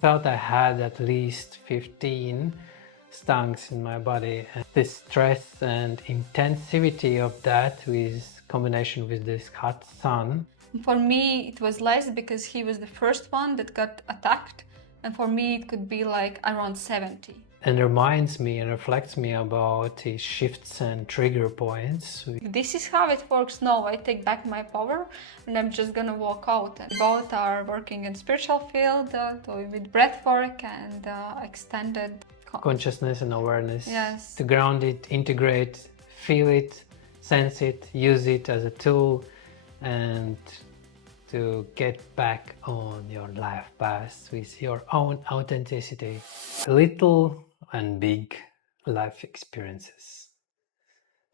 felt I had at least 15 stungs in my body, and the stress and intensivity of that with combination with this hot sun. For me it was less because he was the first one that got attacked, and for me it could be like around 70. And reminds me and reflects me about the shifts and trigger points. This is how it works. No, I take back my power and I'm just gonna walk out. And both are working in spiritual field with breath work and extended consciousness and awareness. Yes. To ground it, integrate, feel it, sense it, use it as a tool, and to get back on your life path with your own authenticity. Little and big life experiences.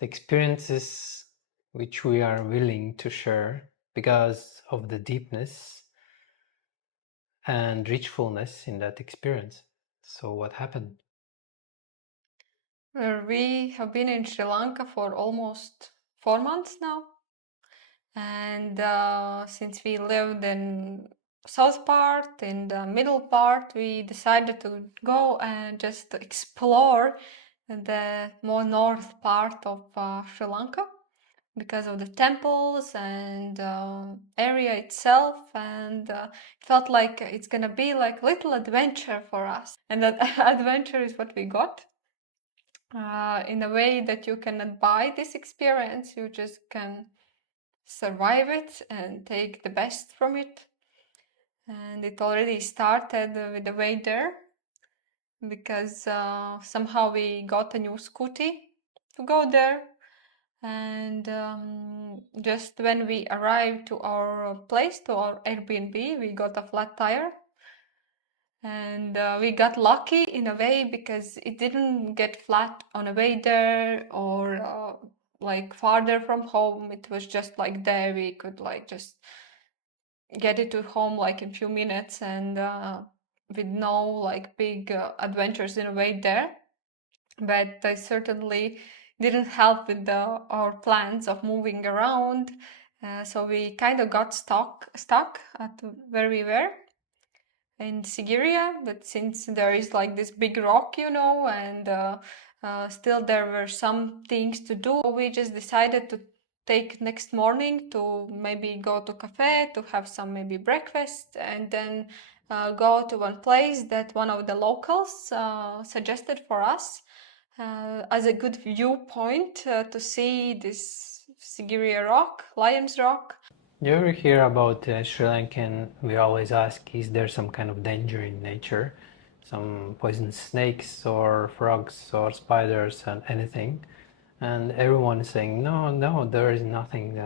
The experiences which we are willing to share because of the deepness and richfulness in that experience. So what happened? We have been in Sri Lanka for almost 4 months now. And since we lived in south part, in the middle part, we decided to go and just explore the more north part of Sri Lanka because of the temples and area itself, and it felt like it's gonna be like a little adventure for us, and that adventure is what we got. In a way that you cannot buy this experience, you just can survive it and take the best from it. And it already started with the way there, because somehow we got a new scooty to go there, and just when we arrived to our place, to our Airbnb, we got a flat tire. And we got lucky in a way because it didn't get flat on the way there, or like farther from home. It was just like there, we could like just get it to home like in few minutes, and with no like big adventures in a way there. But I certainly didn't help with our plans of moving around, so we kind of got stuck at where we were in Sigiriya. But since there is like this big rock, and still there were some things to do, we just decided to take next morning to maybe go to cafe to have some maybe breakfast, and then go to one place that one of the locals suggested for us as a good viewpoint to see this Sigiriya rock, Lion's Rock. You ever hear about Sri Lankan? We always ask, is there some kind of danger in nature? Some poisonous snakes or frogs or spiders and anything? And everyone is saying, no, no, there is nothing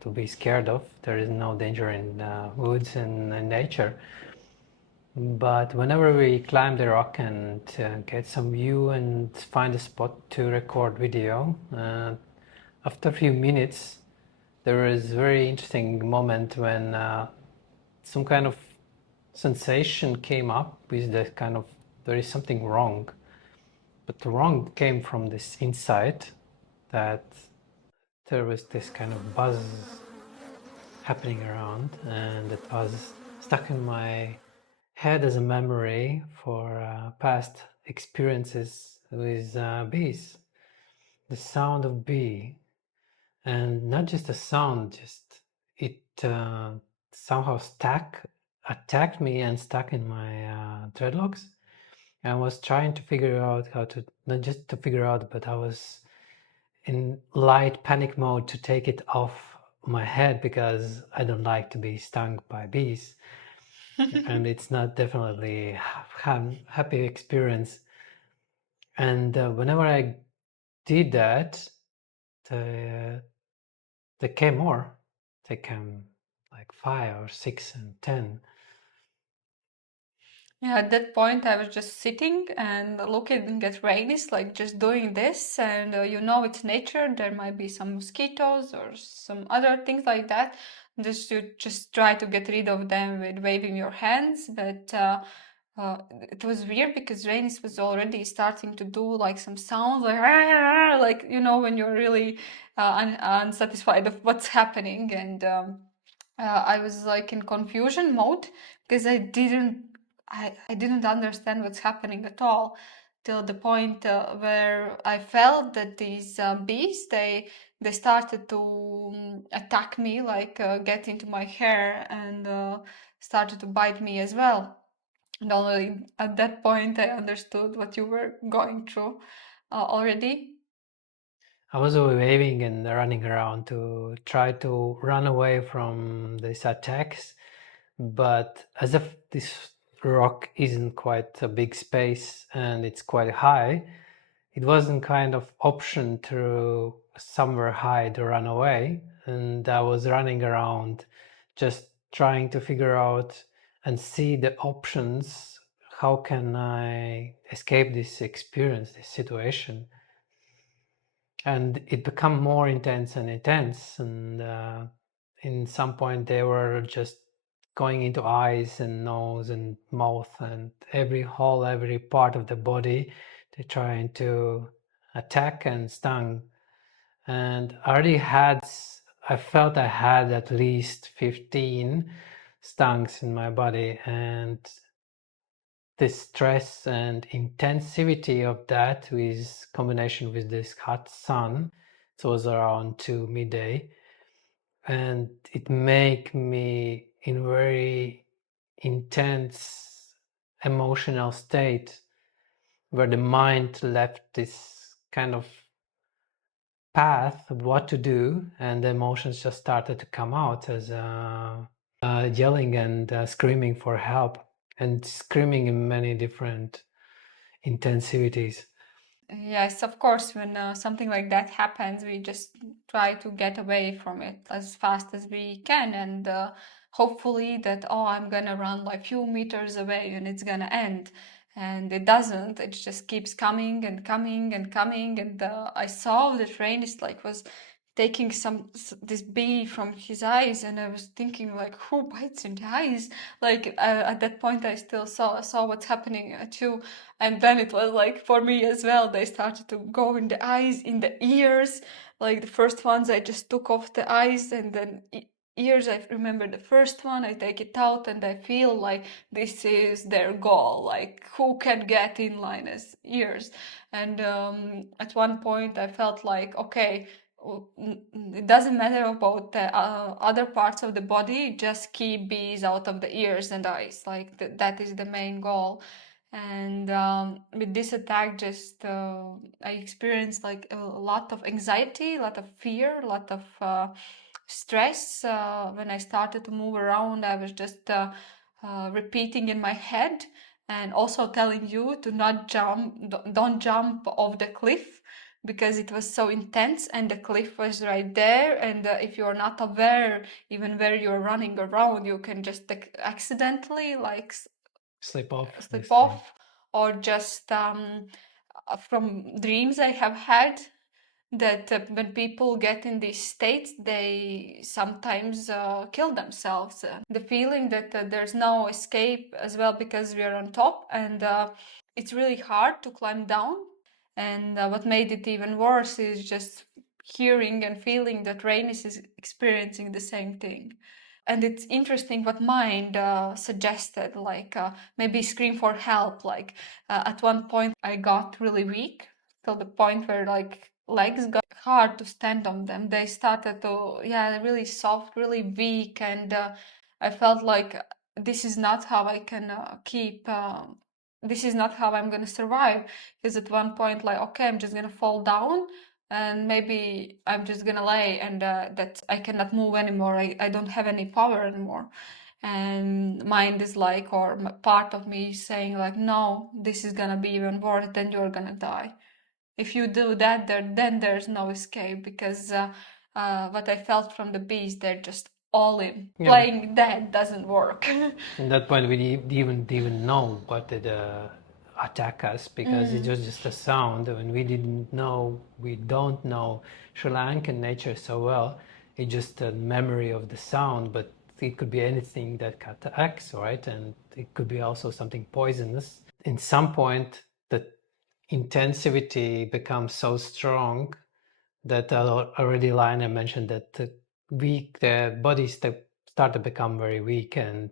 to be scared of. There is no danger in woods and in nature. But whenever we climb the rock and get some view and find a spot to record video, after a few minutes, there is a very interesting moment when some kind of sensation came up with the kind of, there is something wrong. But the wrong came from this insight that there was this kind of buzz happening around, and it was stuck in my head as a memory for past experiences with bees. The sound of bee, and not just a sound, just it somehow attacked me and stuck in my dreadlocks. I was trying to figure out how to, not just to figure out, but I was in light panic mode to take it off my head because I don't like to be stung by bees. And it's not definitely happy experience. And whenever I did that, they came more. They came like 5 or 6 and 10. Yeah, at that point I was just sitting and looking at Reinis, like just doing this, and it's nature. There might be some mosquitoes or some other things like that. Just try to get rid of them with waving your hands, but it was weird because Reinis was already starting to do like some sounds like like when you're really unsatisfied of what's happening, and I was like in confusion mode because I didn't I didn't understand what's happening at all, till the point where I felt that these bees, they started to attack me, like get into my hair and started to bite me as well. And only at that point I understood what you were going through already. I was waving and running around to try to run away from these attacks, but as if this rock isn't quite a big space and it's quite high, it wasn't kind of option to somewhere high to run away, and I was running around just trying to figure out and see the options. How can I escape this experience, this situation? And it became more intense and intense, and in some point they were just going into eyes and nose and mouth and every hole, every part of the body. They're trying to attack and stung. And I felt I had at least 15 stungs in my body, and the stress and intensity of that with combination with this hot sun, it was around 2 midday, and it make me in very intense emotional state where the mind left this kind of path of what to do, and the emotions just started to come out as yelling and screaming for help, and screaming in many different intensities. Yes, of course, when something like that happens, we just try to get away from it as fast as we can, and hopefully that, oh, I'm gonna run like few meters away and it's gonna end. And it doesn't. It just keeps coming and coming and coming. And I saw that Rainis like was taking this bee from his eyes, and I was thinking like, who bites in the eyes? Like at that point, I still saw what's happening too. And then it was like for me as well, they started to go in the eyes, in the ears. Like the first ones I just took off the eyes, and then ears, I remember the first one, I take it out and I feel like this is their goal, like who can get in line as ears. And at one point I felt like, okay, it doesn't matter about the other parts of the body, just keep bees out of the ears and eyes, like that is the main goal. And with this attack, just I experienced like a lot of anxiety, a lot of fear, a lot of stress. When I started to move around, I was just repeating in my head, and also telling you to not jump, don't jump off the cliff, because it was so intense and the cliff was right there. And if you're not aware even where you're running around, you can just accidentally like Slip off slip this thing. off. Or just from dreams I have had, that when people get in these states, they sometimes kill themselves. The feeling that there's no escape as well, because we are on top, and it's really hard to climb down. And what made it even worse is just hearing and feeling that Rainis is experiencing the same thing. And it's interesting what mind suggested, like maybe scream for help. Like at one point I got really weak, till the point where like legs got hard to stand on them. They started to, yeah, really soft, really weak. And I felt like this is not how I can keep this is not how I'm gonna survive. Because at one point, like, okay, I'm just gonna fall down, and maybe I'm just gonna lay, and that I cannot move anymore. I don't have any power anymore. And mind is like, or part of me is saying like, no, this is gonna be even worse, then you're gonna die. If you do that, then there's no escape, because what I felt from the bees, they're just all in. Yeah. Playing dead doesn't work. At that point, we didn't even know what did attack us, because it was just a sound, and we didn't know. We don't know Sri Lankan nature so well. It's just a memory of the sound, but it could be anything that attacks, right? And it could be also something poisonous. In some point, the intensity becomes so strong that already Laine mentioned that the bodies start to become very weak, and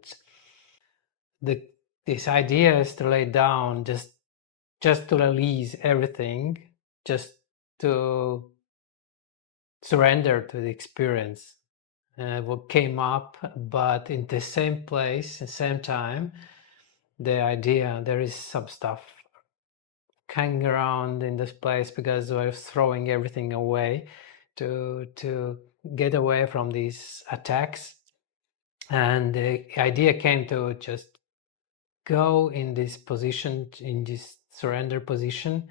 the this idea is to lay down, just to release everything, just to surrender to the experience. What came up, but in the same place, the same time, the idea there is some stuff hanging around in this place because I was throwing everything away to get away from these attacks, and the idea came to just go in this position, in this surrender position,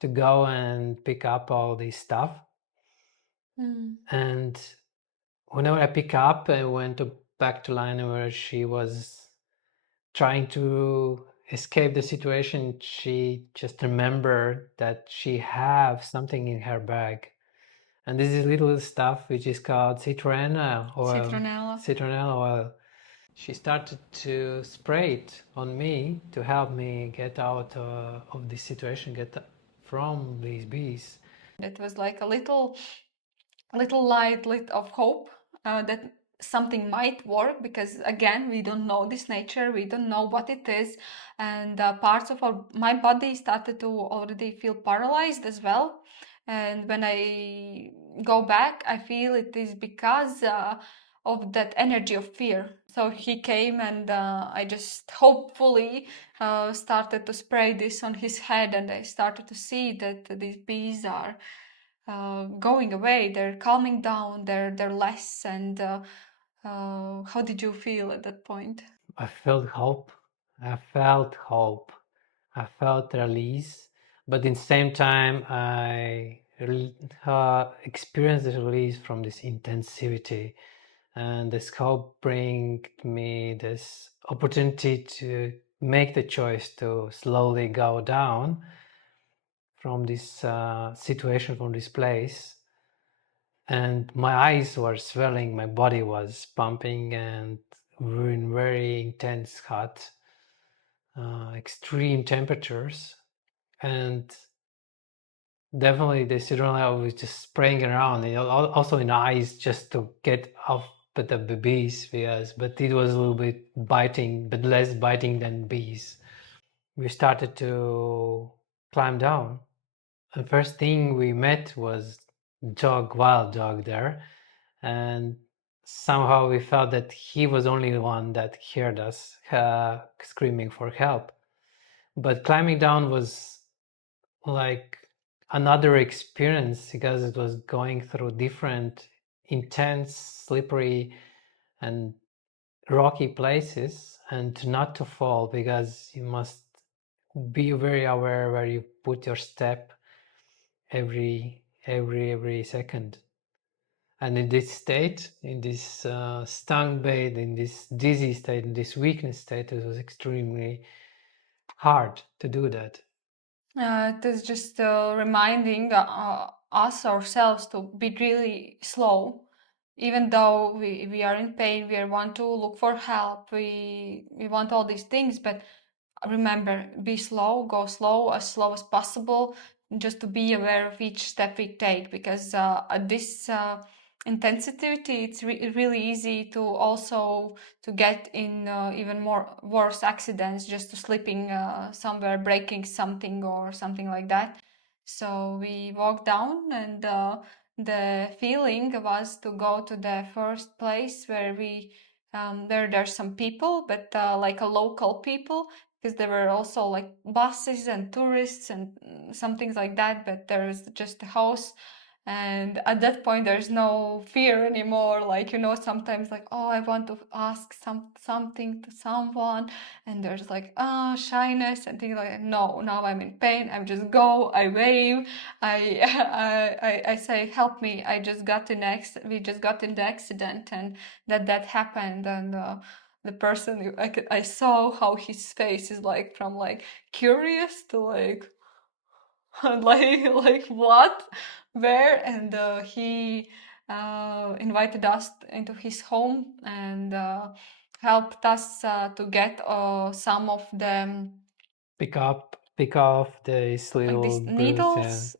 to go and pick up all this stuff. And whenever I pick up, I went back to Laine where she was trying to escape the situation. She just remembered that she have something in her bag, and this is little stuff which is called citronella oil. Citronella. Citronella oil. She started to spray it on me to help me get out of this situation, get from these bees. It was like a little light lit of hope that something might work, because again we don't know this nature, we don't know what it is, and parts of my body started to already feel paralyzed as well. And when I go back, I feel it is because of that energy of fear. So he came, and I just hopefully started to spray this on his head, and I started to see that these bees are going away, they're calming down, they're less. And how did you feel at that point? I felt hope. I felt hope. I felt release, but in the same time, I experienced the release from this intensivity, and this hope bring me this opportunity to make the choice to slowly go down from this situation, from this place. And my eyes were swelling, my body was pumping, and we're in very intense hot, extreme temperatures. And definitely the citronella was just spraying around, and also in the eyes, just to get off with the bees, but it was a little bit biting, but less biting than bees. We started to climb down. The first thing we met was wild dog there, and somehow we felt that he was only the one that heard us screaming for help. But climbing down was like another experience because it was going through different intense, slippery, and rocky places, and not to fall, because you must be very aware where you put your step every second. And in this state, in this stung bait, in this dizzy state, in this weakness state, it was extremely hard to do that. It is just reminding us ourselves to be really slow, even though we are in pain, we want to look for help, we want all these things, but remember, be slow, go slow as possible, just to be aware of each step we take, because at this intensity, it's really easy to also to get in even more worse accidents, just to slipping somewhere, breaking something or something like that. So we walked down, and the feeling was to go to the first place where there's some people, but like a local people, because there were also like buses and tourists and some things like that, but there is just a house. And at that point there's no fear anymore, like, sometimes like, oh, I want to ask something to someone, and there's like shyness and things like that. No, now I'm in pain, I just go, I wave, I I say, help me, we just got in the accident, and that happened. And the person, I saw how his face is like from like curious to like like what, where. And he invited us into his home, and helped us to get some of the Pick off these like little these brutes. Yeah. needles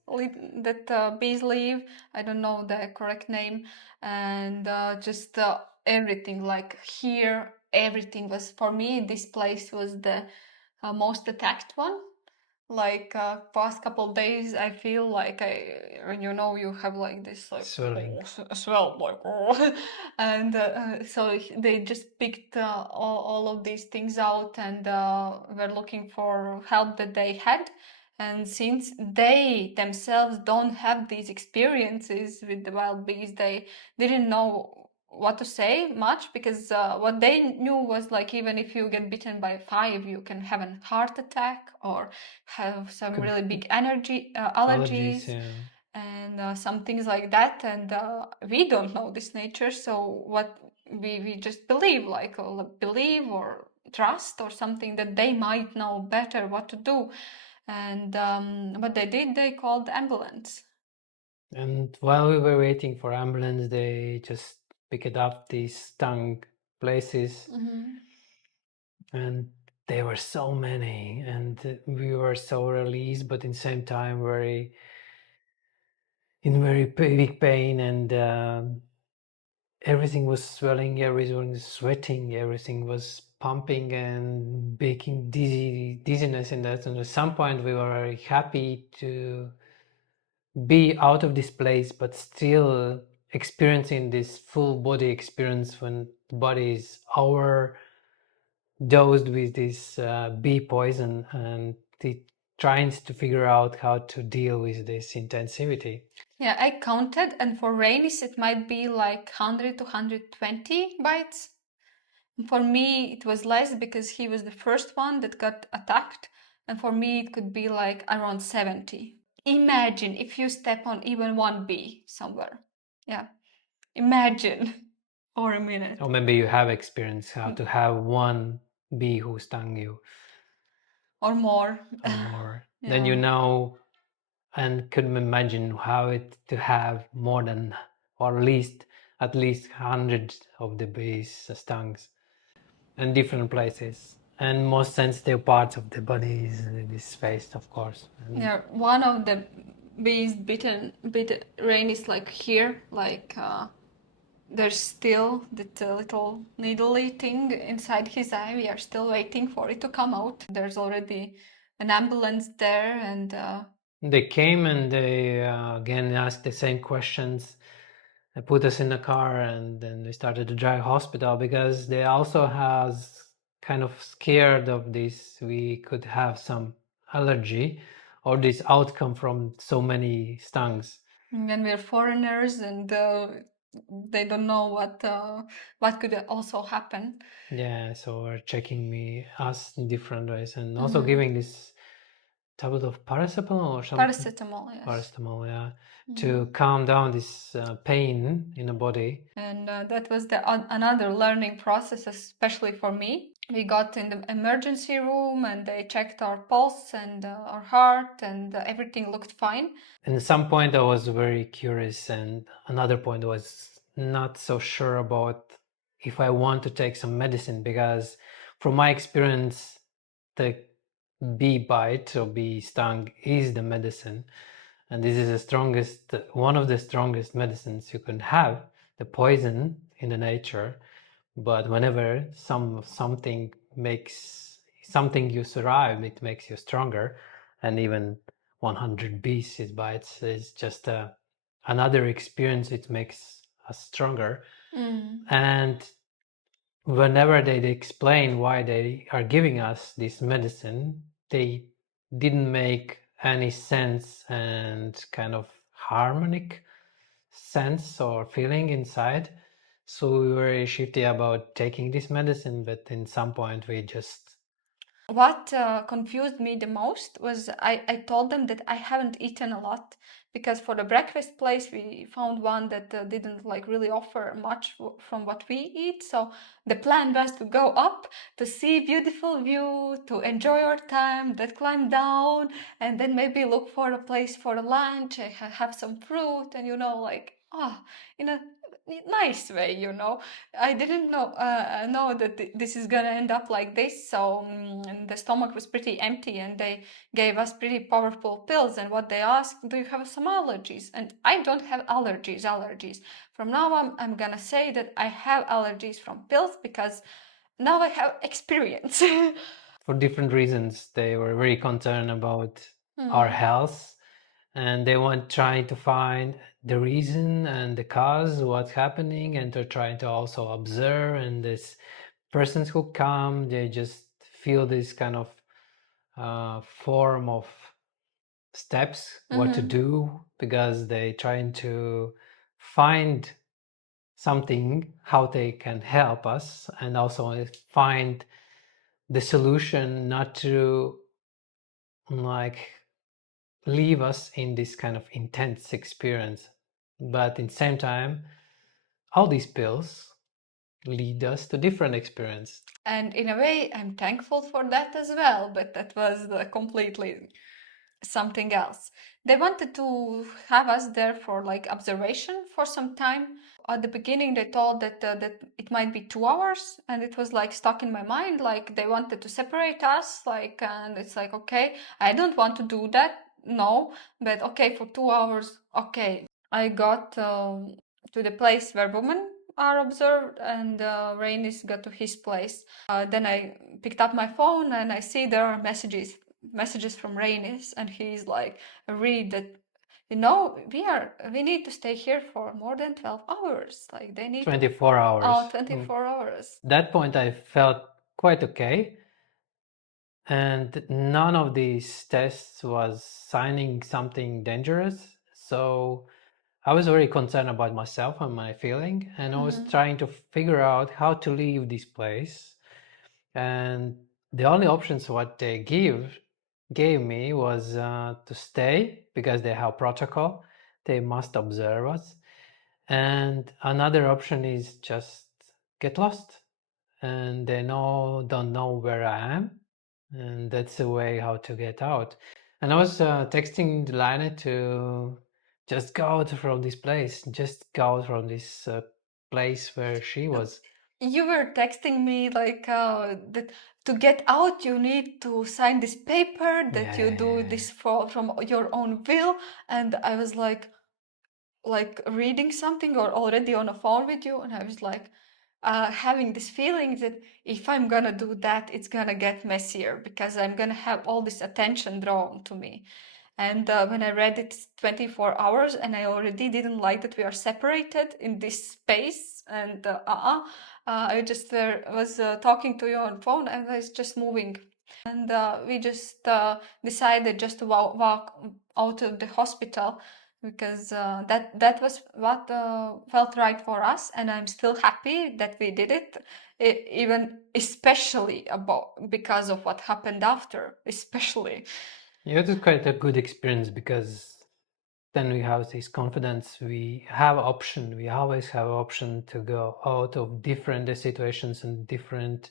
that bees leave. I don't know the correct name. And just everything, like hair, everything was, for me, this place was the most attacked one. Like past couple days, I feel like you have like this like Swelling. swell like and so they just picked all of these things out and were looking for help that they had. And since they themselves don't have these experiences with the wild bees, they didn't know what to say much, because what they knew was like, even if you get bitten by 5, you can have a heart attack or have some really big allergies, Allergies, yeah. and some things like that. And we don't know this nature, so what we just believe, like believe or trust or something, that they might know better what to do. And what they did, they called the ambulance. And while we were waiting for ambulance, they just picked up these stung places, and there were so many, and we were so released, but in the same time in very big pain, and everything was swelling, everything was sweating, everything was pumping and making dizziness in that. And at some point we were very happy to be out of this place, but still experiencing this full body experience when the body is overdosed with this bee poison, and it tries to figure out how to deal with this intensivity. Yeah, I counted, and for Rainis it might be like 100 to 120 bites. For me, it was less because he was the first one that got attacked, and for me, it could be like around 70. Imagine if you step on even one bee somewhere. Yeah, imagine. Or a minute. Or maybe you have experienced how to have one bee who stung you Or more. or more. Yeah. Then you know and could imagine how it to have more than, or at least hundreds of the bees stings in different places. And most sensitive parts of the body is this face, of course. And Yeah, one of the bees bit Rain is like here, like there's still that little needly thing inside his eye. We are still waiting for it to come out. There's already an ambulance there, and they came and they again asked the same questions. They put us in the car, and then they started to drive hospital, because they also has kind of scared of this. We could have some allergy or this outcome from so many stungs. when we're foreigners, and they don't know what could also happen. Yeah, so we're checking us in different ways, and also giving this tablet of paracetamol or something. Paracetamol, yes. Paracetamol, yeah, to calm down this pain in the body. And that was another learning process, especially for me. We got in the emergency room, and they checked our pulse and our heart, and everything looked fine. And at some point I was very curious, and another point was not so sure about if I want to take some medicine, because from my experience, the bee bite or bee stung is the medicine, and this is one of the strongest medicines you can have, the poison in the nature. But whenever something makes something you survive, it makes you stronger. And even 100 bees bites is just another experience. It makes us stronger. And whenever they explain why they are giving us this medicine, they didn't make any sense and kind of harmonic sense or feeling inside. So we were very shifty about taking this medicine, but in some point we just... What confused me the most was I told them that I haven't eaten a lot, because for the breakfast place we found one that didn't like really offer much from what we eat. So the plan was to go up, to see beautiful view, to enjoy our time, then climb down, and then maybe look for a place for a lunch, have some fruit, and like in a nice way. I didn't know that this is gonna end up like this. So the stomach was pretty empty, and they gave us pretty powerful pills. And what they asked, do you have some allergies? And I don't have allergies. From now on, I'm gonna say that I have allergies from pills, because now I have experience. For different reasons, they were very concerned about our health, and they want trying to find the reason and the cause what's happening, and they're trying to also observe. And this persons who come, they just feel this kind of form of steps what to do, because they trying to find something how they can help us, and also find the solution not to like leave us in this kind of intense experience, but in the same time all these pills lead us to different experience. And in a way, I'm thankful for that as well, but that was completely something else. They wanted to have us there for like observation for some time. At the beginning, they told that it might be 2 hours, and it was like stuck in my mind. Like they wanted to separate us, like, and it's like, okay, I don't want to do that, no, but okay, for 2 hours, okay. I got to the place where women are observed, and Reinis got to his place. Then I picked up my phone and I see there are messages from Reinis, and he's like, read that, we need to stay here for more than 12 hours. Like they need 24 hours. 24 hours. That point I felt quite okay, and none of these tests was signing something dangerous, so I was very concerned about myself and my feeling, and I was trying to figure out how to leave this place. And the only options what they gave me was to stay, because they have protocol, they must observe us. And another option is just get lost, and they don't know where I am, and that's the way how to get out. And I was texting Laine to just go out from this place, just go out from this place where she was. You were texting me like that to get out you need to sign this paper that you do this from your own will, and I was like reading something or already on a phone with you, and I was like having this feeling that if I'm gonna do that, it's gonna get messier because I'm gonna have all this attention drawn to me. And when I read it 24 hours, and I already didn't like that we are separated in this space, and I just was talking to you on phone, and I was just moving. And we just decided just to walk out of the hospital, because that was what felt right for us, and I'm still happy that we did it, even especially about because of what happened after, especially. Yeah, it was quite a good experience, because then we have this confidence, we have option, we always have option to go out of different situations and different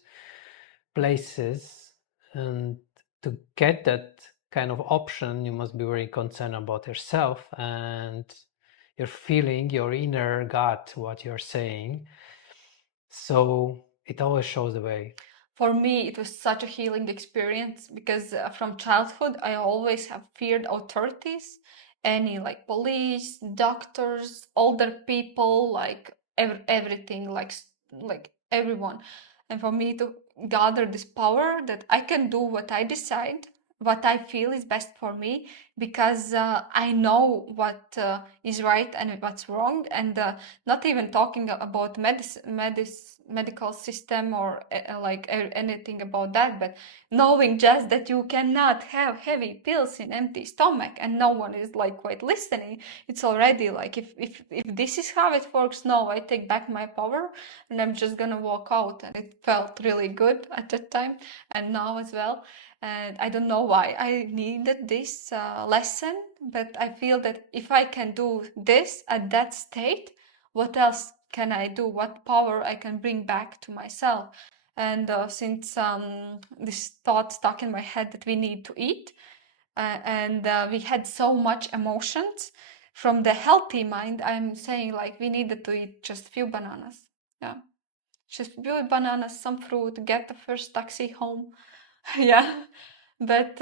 places. And to get that kind of option, you must be very concerned about yourself and your feeling, your inner gut, what you're saying. So it always shows the way. For me, it was such a healing experience because from childhood, I always have feared authorities, any like police, doctors, older people, like everything, like everyone. And for me to gather this power that I can do what I decide, what I feel is best for me, because I know what is right and what's wrong, and not even talking about medical system or anything about that, but knowing just that you cannot have heavy pills in empty stomach and no one is like quite listening. It's already like, if this is how it works, no, I take back my power and I'm just gonna walk out. And it felt really good at that time, and now as well. And I don't know why I needed this lesson, but I feel that if I can do this at that state, what else can I do? What power I can bring back to myself? And since this thought stuck in my head that we need to eat, and we had so much emotions from the healthy mind, I'm saying like we needed to eat just few bananas. Yeah, just few bananas, some fruit, get the first taxi home. Yeah, but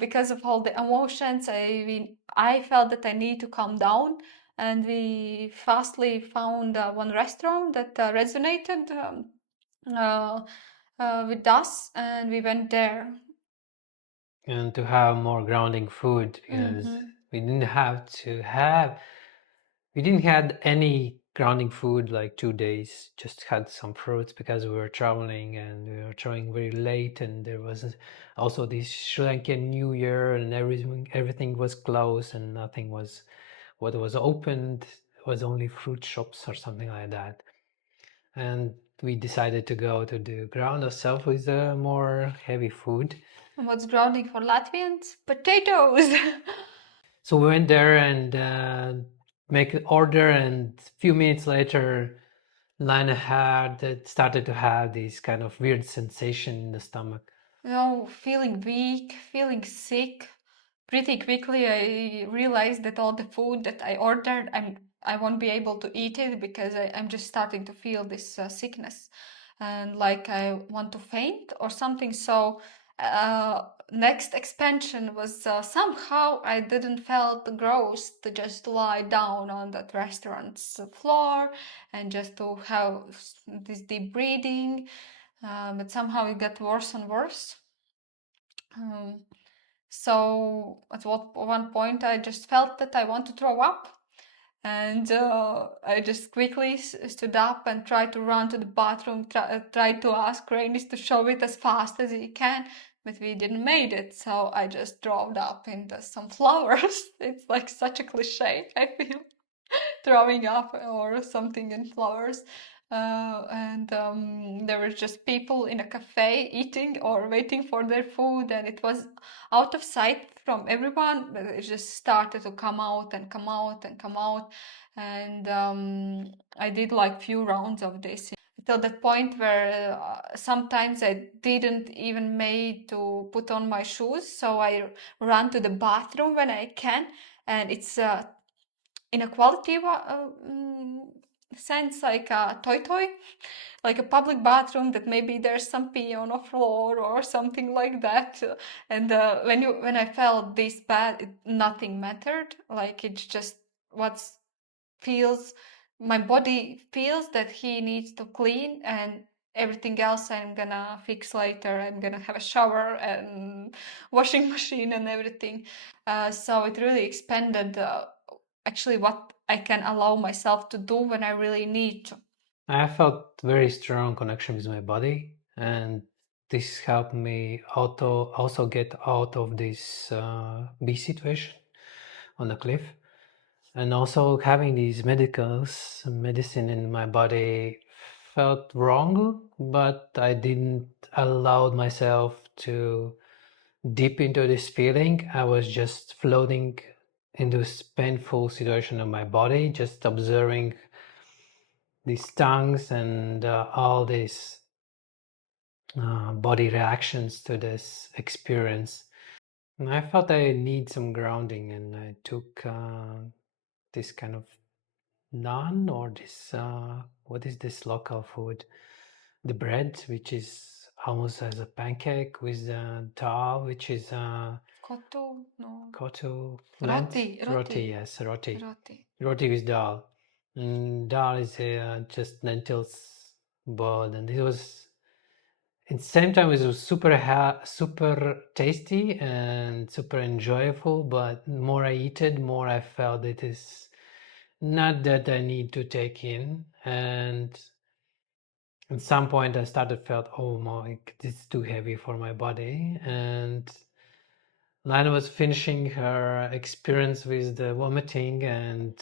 because of all the emotions, I felt that I need to calm down, and we fastly found one restaurant that resonated. Uh, with us, and we went there. And to have more grounding food, because Mm-hmm. we didn't had any grounding food like 2 days. Just had some fruits because we were traveling and we were traveling very late, and there was also this Sri Lankan New Year, and everything was closed and nothing was what was opened was only fruit shops or something like that. And we decided to go to the ground ourselves with more heavy food. And what's grounding for Latvians? Potatoes! So we went there and make an order, and a few minutes later, Lina had started to have this kind of weird sensation in the stomach. Feeling weak, feeling sick. Pretty quickly, I realized that all the food that I ordered, I won't be able to eat it because I'm just starting to feel this sickness, and like I want to faint or something. So next expansion was somehow I didn't felt gross to just lie down on that restaurant's floor and just to have this deep breathing, but somehow it got worse and worse. Um, so at one point, I just felt that I want to throw up, and I just quickly stood up and tried to run to the bathroom. Tried to ask Reinis to show it as fast as he can, but we didn't made it. So I just drove up into some flowers. It's like such a cliche, I feel. Throwing up or something in flowers. And there were just people in a cafe eating or waiting for their food, and it was out of sight from everyone, but it just started to come out and come out and come out. And I did like few rounds of this till that point where sometimes I didn't even made to put on my shoes, so I run to the bathroom when I can, and it's in a quality sense like a toy, like a public bathroom that maybe there's some pee on a floor or something like that. And when I felt this bad, nothing mattered. Like it's just what's feels my body feels that he needs to clean, and everything else I'm gonna fix later. I'm gonna have a shower and washing machine and everything. So it really expanded actually what I can allow myself to do when I really need to. I felt very strong connection with my body, and this helped me also get out of this bee situation on the cliff. And also having these medicine in my body felt wrong, but I didn't allow myself to deep into this feeling. I was just floating in this painful situation of my body, just observing these tongues and all these body reactions to this experience. And I felt I need some grounding, and I took this kind of naan or this what is this local food? The bread, which is almost as a pancake with dal, which is Kotu? No. kotu Roti, roti, roti, yes, roti, roti. roti with dal. And dal is just lentils boiled, and it was at the same time it was super tasty and super enjoyable. But more I eat it, more I felt it is not that I need to take in. And at some point I started felt, oh my, this is too heavy for my body. And Lana was finishing her experience with the vomiting and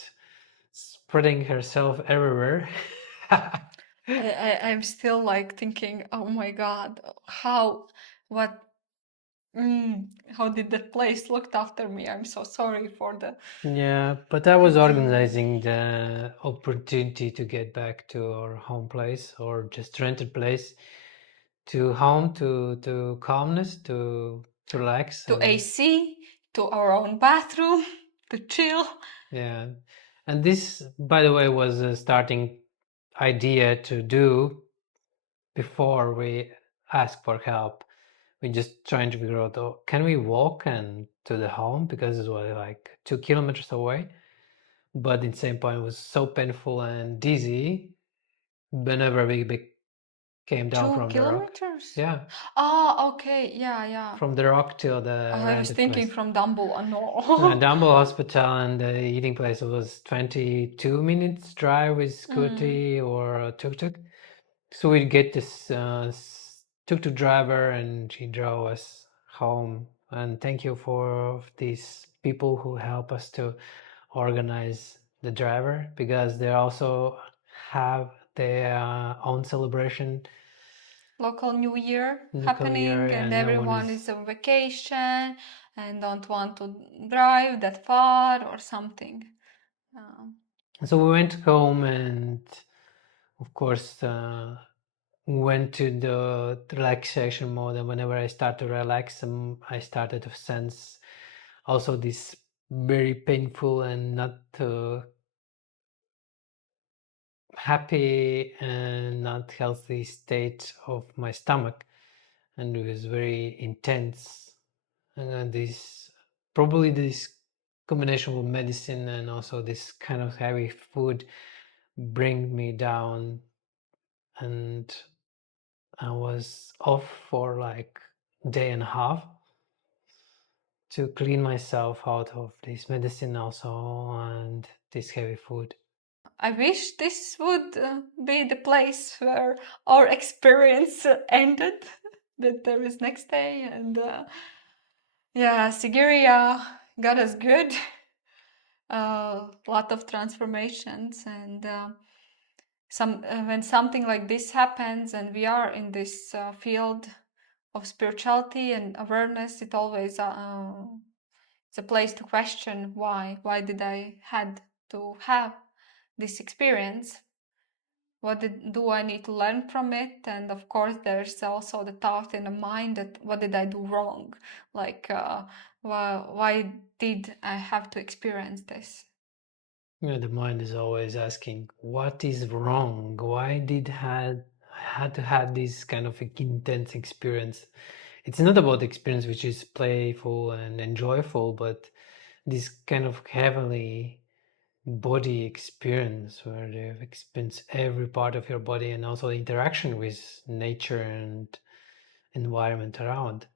spreading herself everywhere. I'm still like thinking, oh my god, how, what, how did that place looked after me? I'm so sorry for the. Yeah, but I was organizing the opportunity to get back to our home place or just rented place to home to calmness to relax To and AC, to our own bathroom, to chill. yeah. And this, by the way, was a starting idea to do before we ask for help. We just trying to figure out, oh, can we walk and to the home because it was like 2 kilometers away. But at the same point, it was so painful and dizzy whenever we came down 2 from the rock. kilometers? Yeah, Ah, okay, yeah. from the rock till the I was rented thinking place. from Dumble, no. Dumble Hospital and the eating place was 22 minutes drive with scooty or a tuk-tuk. So we get this tuk-tuk driver and he drove us home. And thank you for these people who help us to organize the driver, because they also have their own celebration Local New Year local year, happening, and and no one everyone is. is on vacation and don't want to drive that far or something. So we went home and of course went to the relaxation mode, and whenever I start to relax, I started to sense also this very painful and not happy and not healthy state of my stomach, and it was very intense. And this probably this combination of medicine and also this kind of heavy food bring me down, and I was off for like a day and a half to clean myself out of this medicine also and this heavy food. I wish this would be the place where our experience ended. That there is next day, and yeah, Sigiriya got us good. A lot of transformations, and when something like this happens, and we are in this field of spirituality and awareness, it always it's a place to question why did I had to have this experience, do I need to learn from it? And of course there's also the thought in the mind that what did I do wrong, like why did I have to experience this? The mind is always asking, what is wrong? Why did I had to have this kind of intense experience? It's not about the experience which is playful and enjoyable, but this kind of heavily body experience where you experience every part of your body and also the interaction with nature and environment around.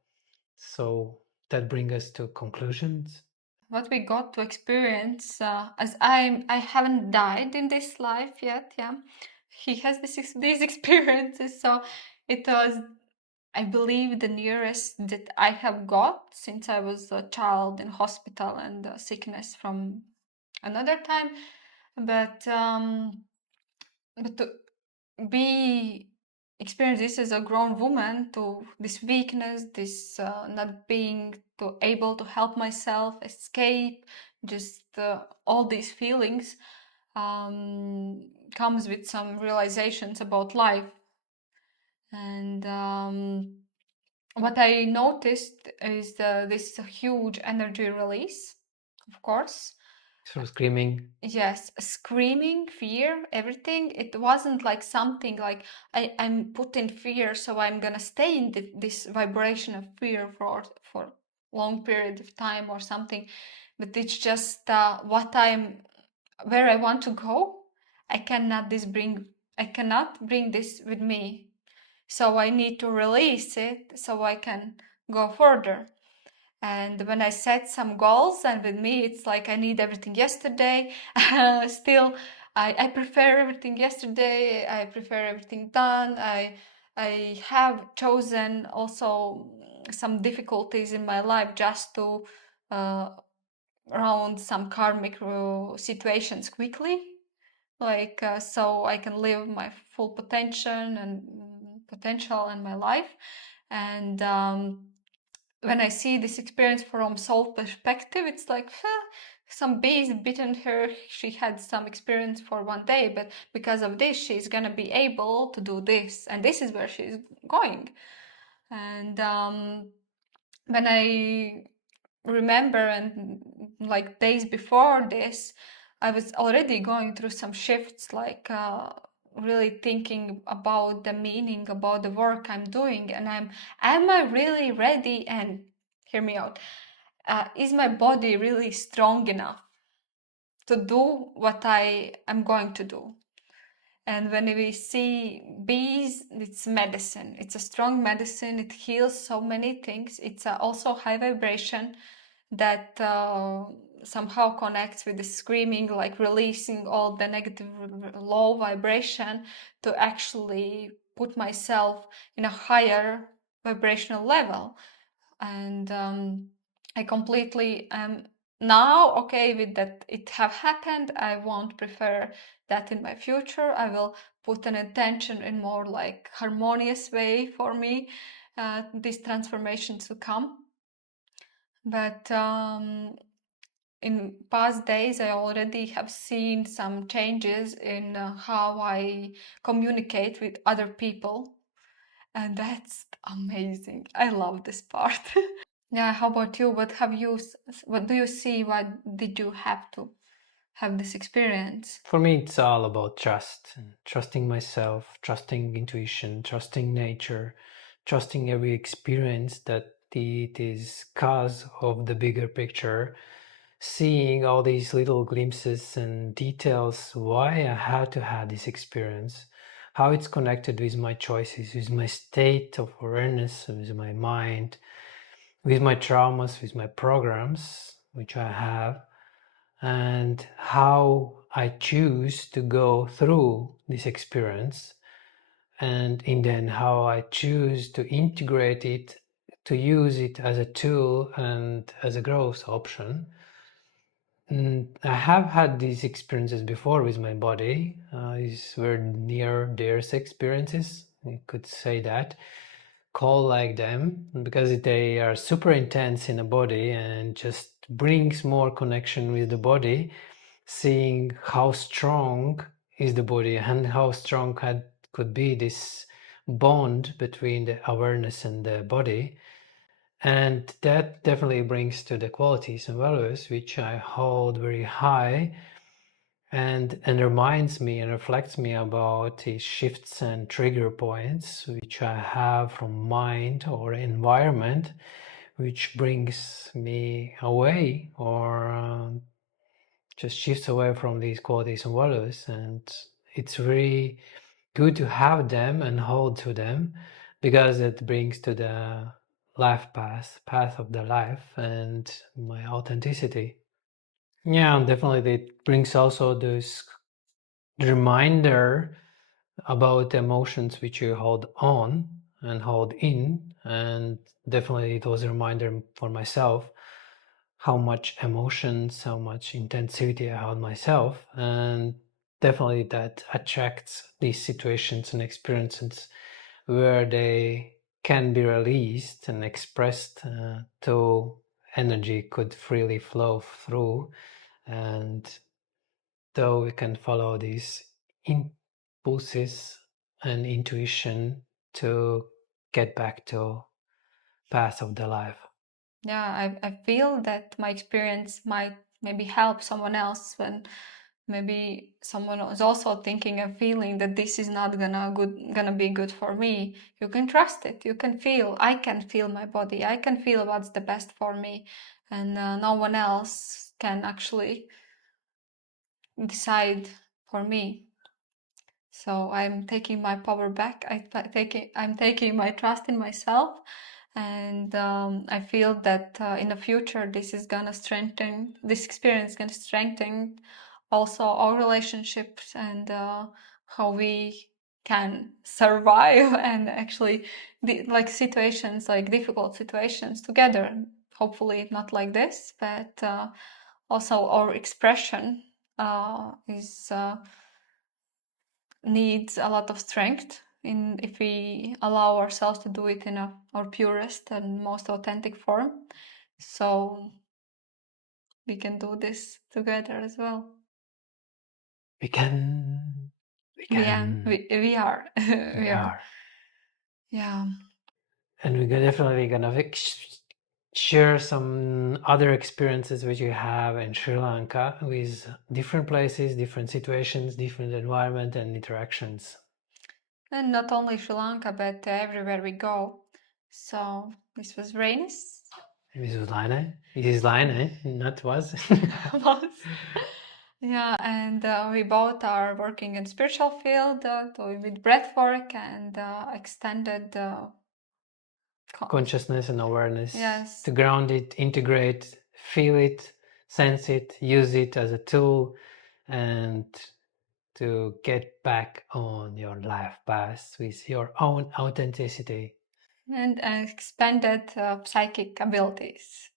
So that brings us to conclusions. What we got to experience, as I haven't died in this life yet, yeah, he has these experiences, so it was, I believe, the nearest that I have got since I was a child in hospital and sickness from another time. But to be experience this as a grown woman, to this weakness, this not being to able to help myself escape, just all these feelings comes with some realizations about life. And what I noticed is this huge energy release, of course. So screaming. Yes, screaming, fear, everything. It wasn't like something like I'm put in fear, so I'm gonna stay in this vibration of fear for long period of time or something. But it's just where I want to go. I cannot bring this with me. So I need to release it so I can go further. And when I set some goals, and with me it's like I need everything yesterday. Still, I prefer everything yesterday. I prefer everything done. I have chosen also some difficulties in my life just to uh, round some karmic situations quickly, like so I can live my full potential in my life. And when I see this experience from soul perspective, it's like some bees bitten her. She had some experience for one day, but because of this, she's gonna be able to do this, and this is where she's going. And when I remember, and like days before this, I was already going through some shifts, like really thinking about the meaning, about the work I'm doing, and am I really ready? And hear me out. Is my body really strong enough to do what I am going to do? And when we see bees, it's medicine. It's a strong medicine. It heals so many things. It's also high vibration that somehow connects with the screaming, like releasing all the negative low vibration to actually put myself in a higher vibrational level. And I completely am now okay with that. It have happened. I won't prefer that in my future. I will put an intention in more like harmonious way for me, this transformation to come. But in past days, I already have seen some changes in how I communicate with other people, and that's amazing. I love this part. Yeah, how about you? What do you see? What did you have to have this experience? For me, it's all about trust, and trusting myself, trusting intuition, trusting nature, trusting every experience that it is cause of the bigger picture, seeing all these little glimpses and details why I had to have this experience, how it's connected with my choices, with my state of awareness, with my mind, with my traumas, with my programs, which I have, and how I choose to go through this experience, and in then how I choose to integrate it, to use it as a tool and as a growth option. I have had these experiences before with my body. These were near-death experiences, you could say that, call like them, because they are super intense in the body and just brings more connection with the body, seeing how strong is the body and how strong could be this bond between the awareness and the body. And that definitely brings to the qualities and values which I hold very high, and reminds me and reflects me about the shifts and trigger points which I have from mind or environment, which brings me away or just shifts away from these qualities and values. And it's very good to have them and hold to them, because it brings to the life path of the life and my authenticity. Yeah, and definitely it brings also this reminder about the emotions which you hold on and hold in, and definitely it was a reminder for myself how much emotions, how much intensity I held myself, and definitely that attracts these situations and experiences where they can be released and expressed, so energy could freely flow through, and though we can follow these impulses and intuition to get back to path of the life. Yeah, I feel that my experience might maybe help someone else when maybe someone is also thinking and feeling that this is not gonna be good for me. You can trust it. You can feel. I can feel my body. I can feel what's the best for me, and no one else can actually decide for me. So I'm taking my power back. I'm taking my trust in myself, and I feel that in the future this is gonna strengthen. This experience is gonna strengthen also our relationships and how we can survive and actually like situations, like difficult situations together. Hopefully not like this, but also our expression is. Needs a lot of strength in if we allow ourselves to do it in our purest and most authentic form. So we can do this together as well. We can, we Yeah, can, we are. we We are. are. Yeah. And we're definitely gonna share some other experiences which you have in Sri Lanka with different places, different situations, different environment and interactions. And not only Sri Lanka, but everywhere we go. So this was Reinis. This was Laine. It is Laine, not was. Was. Yeah, and we both are working in spiritual field with breathwork and extended consciousness and awareness. Yes. To ground it, integrate, feel it, sense it, use it as a tool, and to get back on your life path with your own authenticity. And expanded psychic abilities.